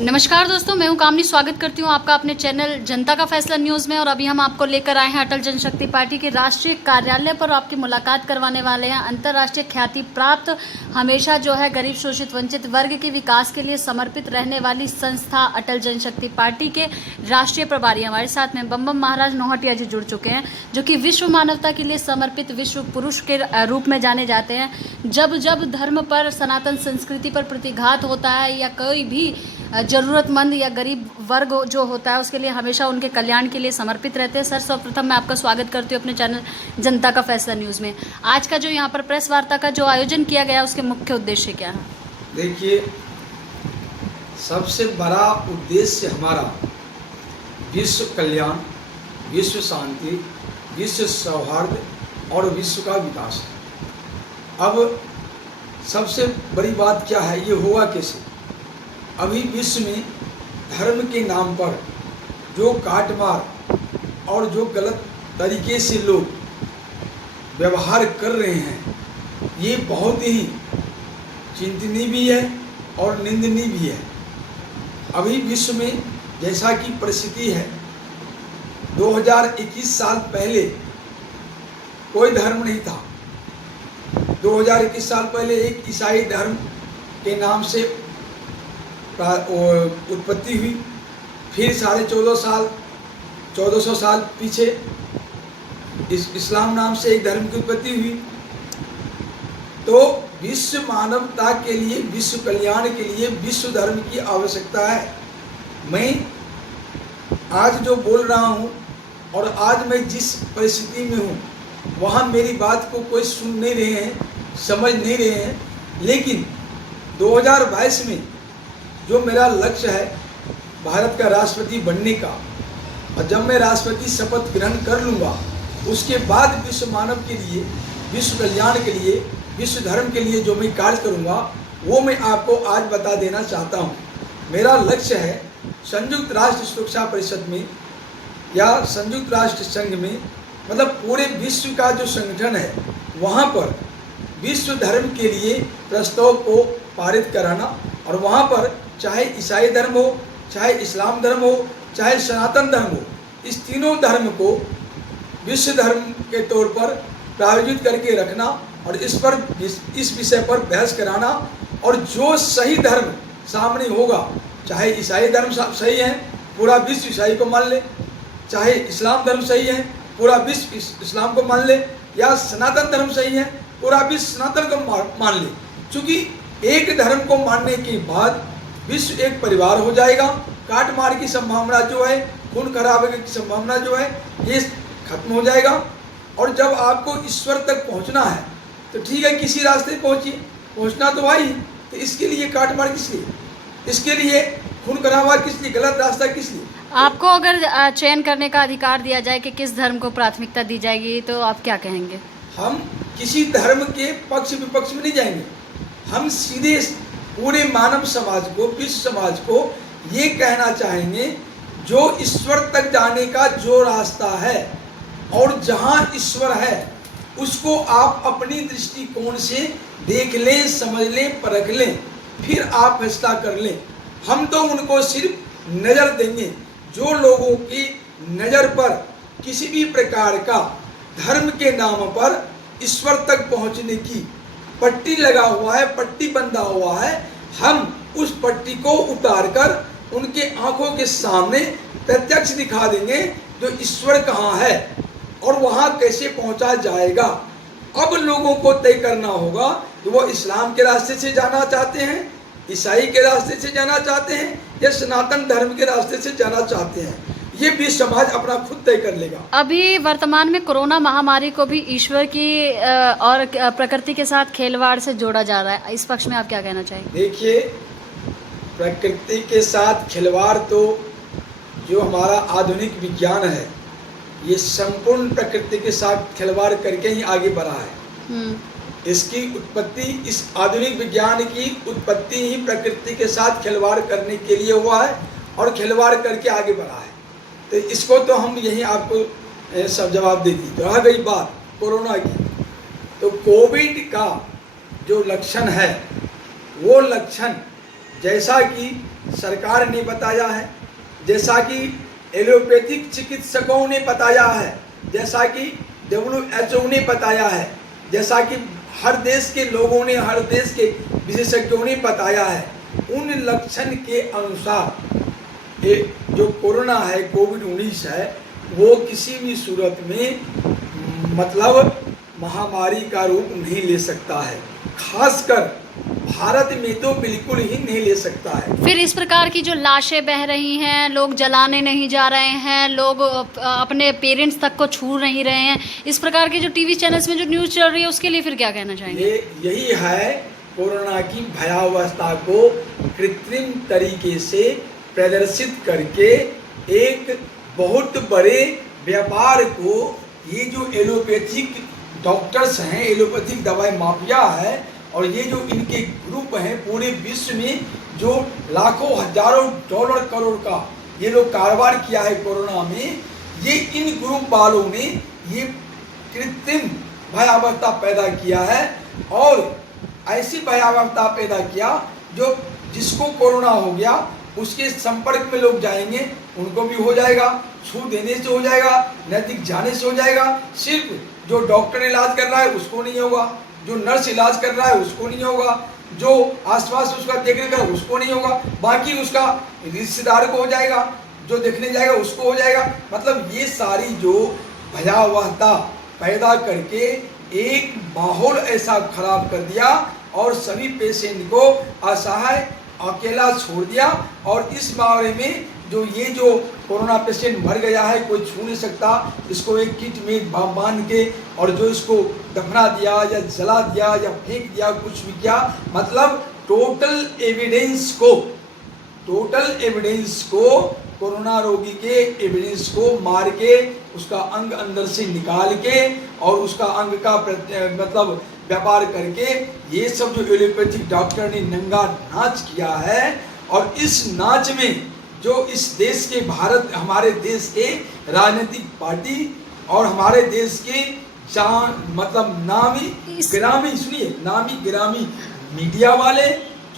नमस्कार दोस्तों, मैं हूं कामनी। स्वागत करती हूं आपका अपने चैनल जनता का फैसला न्यूज़ में। और अभी हम आपको लेकर आए हैं अटल जनशक्ति पार्टी के राष्ट्रीय कार्यालय पर। आपकी मुलाकात करवाने वाले हैं अंतर्राष्ट्रीय ख्याति प्राप्त, हमेशा जो है गरीब शोषित वंचित वर्ग के विकास के लिए समर्पित रहने वाली संस्था अटल जनशक्ति पार्टी के राष्ट्रीय प्रभारी हमारे साथ में बम महाराज नौहटिया जी जुड़ चुके हैं, जो कि विश्व मानवता के लिए समर्पित विश्व पुरुष के रूप में जाने जाते हैं। जब जब धर्म पर, सनातन संस्कृति पर प्रतिघात होता है या कोई भी ज़रूरतमंद या गरीब वर्ग जो होता है उसके लिए हमेशा उनके कल्याण के लिए समर्पित रहते हैं। सर, सर्वप्रथम मैं आपका स्वागत करती हूँ अपने चैनल जनता का फैसला न्यूज़ में। आज का जो यहाँ पर प्रेस वार्ता का जो आयोजन किया गया उसके मुख्य उद्देश्य क्या है? देखिए, सबसे बड़ा उद्देश्य हमारा विश्व कल्याण, विश्व शांति, विश्व सौहार्द और विश्व का विकास है। अब सबसे बड़ी बात क्या है, ये होगा कैसे? अभी विश्व में धर्म के नाम पर जो काटमार और जो गलत तरीके से लोग व्यवहार कर रहे हैं, ये बहुत ही चिंतनीय भी है और निंदनीय भी है। अभी विश्व में जैसा कि परिस्थिति है, 2021 साल पहले कोई धर्म नहीं था। 2021 साल पहले एक ईसाई धर्म के नाम से उत्पत्ति हुई। फिर 1450 साल पीछे इस्लाम नाम से एक धर्म की उत्पत्ति हुई। तो विश्व मानवता के लिए, विश्व कल्याण के लिए विश्व धर्म की आवश्यकता है। मैं आज जो बोल रहा हूँ और आज मैं जिस परिस्थिति में हूँ, वहाँ मेरी बात को कोई सुन नहीं रहे हैं, समझ नहीं रहे हैं। लेकिन 2022 में जो मेरा लक्ष्य है भारत का राष्ट्रपति बनने का, और जब मैं राष्ट्रपति शपथ ग्रहण कर लूँगा, उसके बाद विश्व मानव के लिए, विश्व कल्याण के लिए, विश्व धर्म के लिए जो मैं कार्य करूँगा, वो मैं आपको आज बता देना चाहता हूँ। मेरा लक्ष्य है संयुक्त राष्ट्र सुरक्षा परिषद में या संयुक्त राष्ट्र संघ में, मतलब पूरे विश्व का जो संगठन है, वहाँ पर विश्व धर्म के लिए प्रस्ताव को पारित कराना। और वहाँ पर चाहे ईसाई धर्म हो, चाहे इस्लाम धर्म हो, चाहे सनातन धर्म हो, इस तीनों धर्म को विश्व धर्म के तौर पर प्रायोजित करके रखना और इस विषय पर बहस कराना। और जो सही धर्म सामने होगा, चाहे ईसाई धर्म सही है, पूरा विश्व ईसाई को मान ले, चाहे इस्लाम धर्म सही है, पूरा विश्व इस्लाम को मान ले, या सनातन धर्म सही है, पूरा विश्व सनातन को मान ले। चूँकि एक धर्म को मानने के बाद विश्व एक परिवार हो जाएगा। काट मार की संभावना जो है, खून खराबे की संभावना जो है, ये खत्म हो जाएगा। और जब आपको ईश्वर तक पहुंचना है तो ठीक है, किसी रास्ते पहुंचिए, पहुंचना तो भाई, तो इसके लिए काट मार किस लिए, इसके लिए खून खराबा किस लिए, गलत रास्ता किस लिए? आपको अगर चयन करने का अधिकार दिया जाए कि किस धर्म को प्राथमिकता दी जाएगी, तो आप क्या कहेंगे? हम किसी धर्म के पक्ष विपक्ष में नहीं जाएंगे। हम सीधे पूरे मानव समाज को, विश्व समाज को ये कहना चाहेंगे, जो ईश्वर तक जाने का जो रास्ता है और जहाँ ईश्वर है, उसको आप अपनी दृष्टिकोण से देख लें, समझ लें, परख लें, फिर आप फैसला कर लें। हम तो उनको सिर्फ नज़र देंगे जो लोगों की नज़र पर किसी भी प्रकार का धर्म के नाम पर ईश्वर तक पहुँचने की पट्टी लगा हुआ है, पट्टी बंधा हुआ है। हम उस पट्टी को उतारकर उनके आंखों के सामने प्रत्यक्ष दिखा देंगे जो ईश्वर कहाँ है और वहाँ कैसे पहुँचा जाएगा। अब लोगों को तय करना होगा कि वो इस्लाम के रास्ते से जाना चाहते हैं, ईसाई के रास्ते से जाना चाहते हैं, या सनातन धर्म के रास्ते से जाना चाहते हैं। ये भी समाज अपना खुद तय कर लेगा। अभी वर्तमान में कोरोना महामारी को भी ईश्वर की और प्रकृति के साथ खिलवाड़ से जोड़ा जा रहा है। इस पक्ष में आप क्या कहना चाहेंगे? देखिए, प्रकृति के साथ खिलवाड़ तो जो हमारा आधुनिक विज्ञान है, ये संपूर्ण प्रकृति के साथ खिलवाड़ करके ही आगे बढ़ा है। इसकी उत्पत्ति, इस आधुनिक विज्ञान की उत्पत्ति ही प्रकृति के साथ खिलवाड़ करने के लिए हुआ है और खिलवाड़ करके आगे बढ़ा है। तो इसको तो हम यही आपको सब जवाब दे दी। तो रह गई बात कोरोना की, तो कोविड का जो लक्षण है, वो लक्षण जैसा कि सरकार ने बताया है, जैसा कि एलोपैथिक चिकित्सकों ने बताया है, जैसा कि WHO ने बताया है, जैसा कि हर देश के लोगों ने, हर देश के विशेषज्ञों ने बताया है, उन लक्षण के अनुसार ये जो कोरोना है, कोविड-19 है, वो किसी भी सूरत में मतलब महामारी का रूप नहीं ले सकता है। खासकर भारत में तो बिल्कुल ही नहीं ले सकता है। फिर इस प्रकार की जो लाशें बह रही हैं, लोग जलाने नहीं जा रहे हैं, लोग अपने पेरेंट्स तक को छू नहीं रहे हैं, इस प्रकार के जो टीवी चैनल्स में जो न्यूज़ चल रही है उसके लिए फिर क्या कहना चाहेंगे? यही है कोरोना की भयावहता को कृत्रिम तरीके से प्रदर्शित करके एक बहुत बड़े व्यापार को, ये जो एलोपैथिक डॉक्टर्स हैं, एलोपैथिक दवाई माफिया है, और ये जो इनके ग्रुप हैं पूरे विश्व में जो लाखों हजारों डॉलर करोड़ का ये लोग कारोबार किया है कोरोना में, ये इन ग्रुप वालों ने ये कृत्रिम भयावहता पैदा किया है। और ऐसी भयावहता पैदा किया जो जिसको कोरोना हो गया उसके संपर्क में लोग जाएंगे, उनको भी हो जाएगा, छू देने से हो जाएगा, नजदीक जाने से हो जाएगा। सिर्फ जो डॉक्टर इलाज कर रहा है उसको नहीं होगा, जो नर्स इलाज कर रहा है उसको नहीं होगा, जो आसपास उसका देखने का उसको नहीं होगा, बाकी उसका रिश्तेदार को हो जाएगा, जो देखने जाएगा उसको हो जाएगा। मतलब ये सारी जो भयावहता पैदा करके एक माहौल ऐसा खराब कर दिया और सभी पेशेंट को असहाय अकेला छोड़ दिया। और इस मामले में जो ये जो कोरोना पेशेंट मर गया है, कोई छू नहीं सकता, इसको एक किट में बांध के और जो इसको दफना दिया या जला दिया या फेंक दिया, कुछ भी किया, मतलब टोटल एविडेंस को कोरोना रोगी के एविडेंस को मार के उसका अंग अंदर से निकाल के और उसका अंग का मतलब व्यापार करके ये सब जो एलोपैथिक डॉक्टर ने नंगा नाच किया है। और इस नाच में जो इस देश के भारत, हमारे देश के राजनीतिक पार्टी और हमारे देश के मतलब नामी गिरामी मीडिया वाले,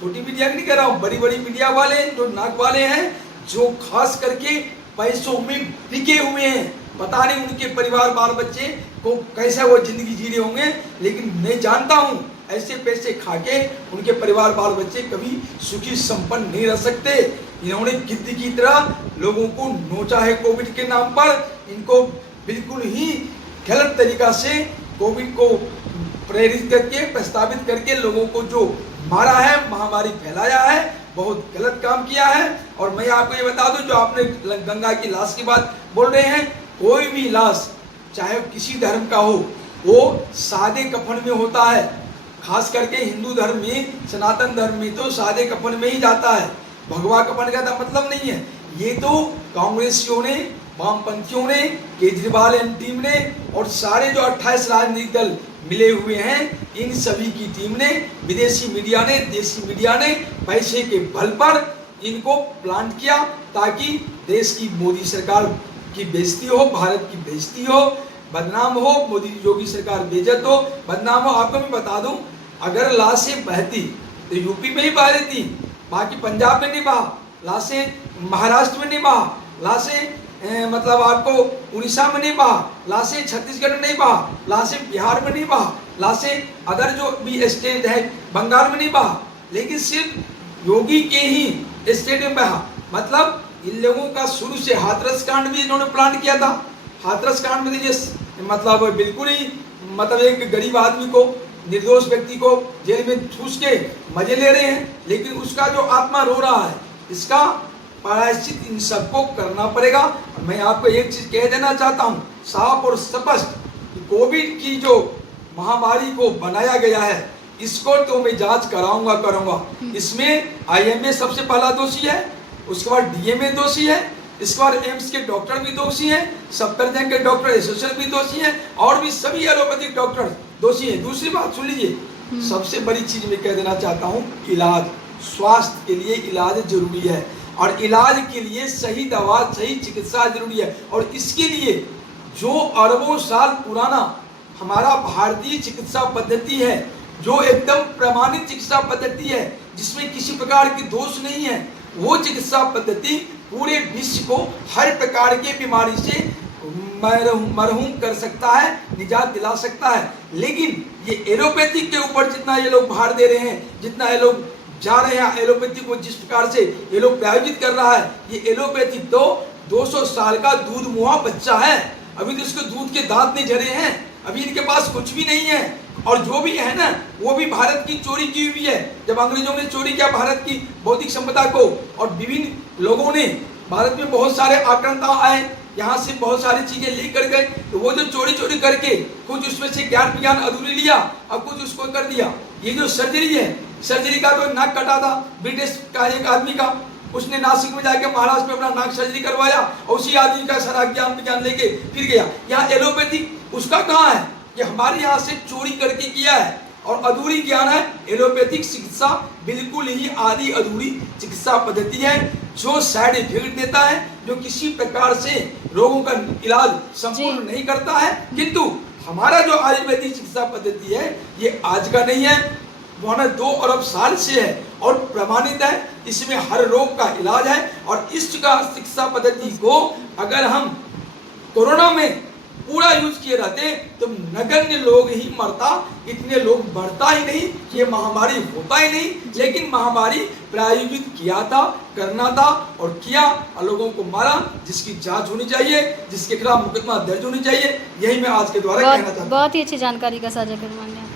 छोटी मीडिया की नहीं कह रहा हूँ, बड़ी बड़ी मीडिया वाले जो नाक वाले हैं, जो खास करके पैसों में बिके हुए हैं। पता नहीं उनके परिवार बाल बच्चे को कैसे वो जिंदगी जी रहे होंगे, लेकिन मैं जानता हूँ ऐसे पैसे खा के उनके परिवार बाल बच्चे कभी सुखी संपन्न नहीं रह सकते। इन्होंने गिद्ध की तरह लोगों को नोचा है कोविड के नाम पर, इनको बिल्कुल ही गलत तरीका से कोविड को प्रेरित करके प्रस्तावित करके लोगों को जो मारा है, महामारी फैलाया है, बहुत गलत काम किया है। और मैं आपको ये बता दूं, जो आपने गंगा की लाश की बात बोल रहे हैं, कोई भी लाश चाहे किसी धर्म का हो वो सादे कफन में होता है। खास करके हिंदू धर्म में, सनातन धर्म में तो सादे कफन में ही जाता है, भगवा कफन का मतलब नहीं है। ये तो कांग्रेसियों ने, वामपंथियों ने, केजरीवाल एंड टीम ने और सारे जो 28 राजनीतिक दल मिले हुए हैं, इन सभी की टीम ने, विदेशी मीडिया ने, देशी मीडिया ने पैसे के बल पर इनको प्लांट किया ताकि देश की मोदी सरकार की बेइज्जती हो, भारत की बेइज्जती हो, बदनाम हो, मोदी योगी सरकार बेइज्जत हो, बदनाम हो। आपको मैं बता दूं, अगर लाशें बहती तो यूपी में ही बह रही थी, बाकी पंजाब में नहीं बहा, लाशें महाराष्ट्र में नहीं बहा, लाशें मतलब आपको उड़ीसा में नहीं बहा, लाशें छत्तीसगढ़ में नहीं बहा, लाशें बिहार में नहीं बहा, लाशें अदर जो भी स्टेट है बंगाल में नहीं बहा, लेकिन सिर्फ योगी के ही स्टेट में बहा। मतलब इन लोगों का शुरू से हाथरस कांड भी इन्होंने प्लान किया था। हाथरस कांड में देखिए, मतलब बिल्कुल ही मतलब एक गरीब आदमी को, निर्दोष व्यक्ति को जेल में ठूस के मजे ले रहे हैं, लेकिन उसका जो आत्मा रो रहा है, इसका प्रायश्चित इन सबको करना पड़ेगा। मैं आपको एक चीज कह देना चाहता हूँ साफ और स्पष्ट, कोविड की जो महामारी को बनाया गया है, इसको तो मैं जांच करूंगा। इसमें IMA सबसे पहला दोषी है, उसके बाद DMA दोषी है, इसके बाद एम्स के डॉक्टर भी दोषी हैं, सफदरजंग के डॉक्टर एसोसिएशन भी दोषी हैं, और भी सभी एलोपैथिक डॉक्टर दोषी हैं। दूसरी बात सुन लीजिए, सबसे बड़ी चीज मैं कह देना चाहता हूँ, इलाज, स्वास्थ्य के लिए इलाज जरूरी है, और इलाज के लिए सही दवा, सही चिकित्सा जरूरी है। और इसके लिए जो अरबों साल पुराना हमारा भारतीय चिकित्सा पद्धति है, जो एकदम प्रमाणित चिकित्सा पद्धति है, जिसमें किसी प्रकार की दोष नहीं है, वो चिकित्सा पद्धति पूरे विश्व को हर प्रकार के बीमारी से मरहूम कर सकता है, निजात दिला सकता है। लेकिन ये एलोपैथिक के ऊपर जितना ये लोग भार दे रहे हैं, जितना ये लोग जा रहे हैं, एलोपैथी को जिस प्रकार से ये लोग प्रायोजित कर रहा है, ये एलोपैथी तो 200 साल का दूध मुहा बच्चा है, अभी तो इसको दूध के दांत नहीं झरे हैं, अभी इनके पास कुछ भी नहीं है। और जो भी है ना, वो भी भारत की चोरी की हुई है। जब अंग्रेजों ने चोरी किया भारत की बौद्धिक संपदा को, और विभिन्न लोगों ने, भारत में बहुत सारे आक्रांता आए, यहाँ से बहुत सारी चीजें लेकर गए, तो वो जो चोरी करके कुछ उसमें से ज्ञान विज्ञान अधूरी लिया, अब कुछ उसको कर दिया। ये जो सर्जरी है, सर्जरी का तो नाक कटा था ब्रिटिश का एक आदमी का, उसने नासिक में जाके महाराष्ट्र में अपना नाक सर्जरी करवाया, और उसी आदमी का सारा ज्ञान विज्ञान लेके फिर गया। यहाँ एलोपैथी उसका कहाँ है? ये हमारे यहाँ से चोरी करके किया है, और अधूरी ज्ञान है। एलोपैथिक चिकित्सा बिल्कुल ही आधी अधूरी चिकित्सा पद्धति है, जो साइड इफेक्ट देता है, जो किसी प्रकार से रोगों का इलाज संपूर्ण नहीं करता है। किंतु हमारा जो आयुर्वेदिक चिकित्सा पद्धति है, ये आज का नहीं है, वो 2 अरब साल से है और प्रमाणित है। इसमें हर रोग का इलाज है, और इस चिकित्सा पद्धति को अगर हम कोरोना में पूरा यूज किए रहते तो नगण्य लोग ही मरता, इतने लोग बढ़ता ही नहीं, ये महामारी होता ही नहीं। लेकिन महामारी प्रायोजित किया था, करना था, और किया, और लोगों को मारा, जिसकी जांच होनी चाहिए, जिसके खिलाफ मुकदमा दर्ज होनी चाहिए। यही मैं आज के द्वारा कहना चाहता हूँ। बहुत ही अच्छी जानकारी का साझा करवाने।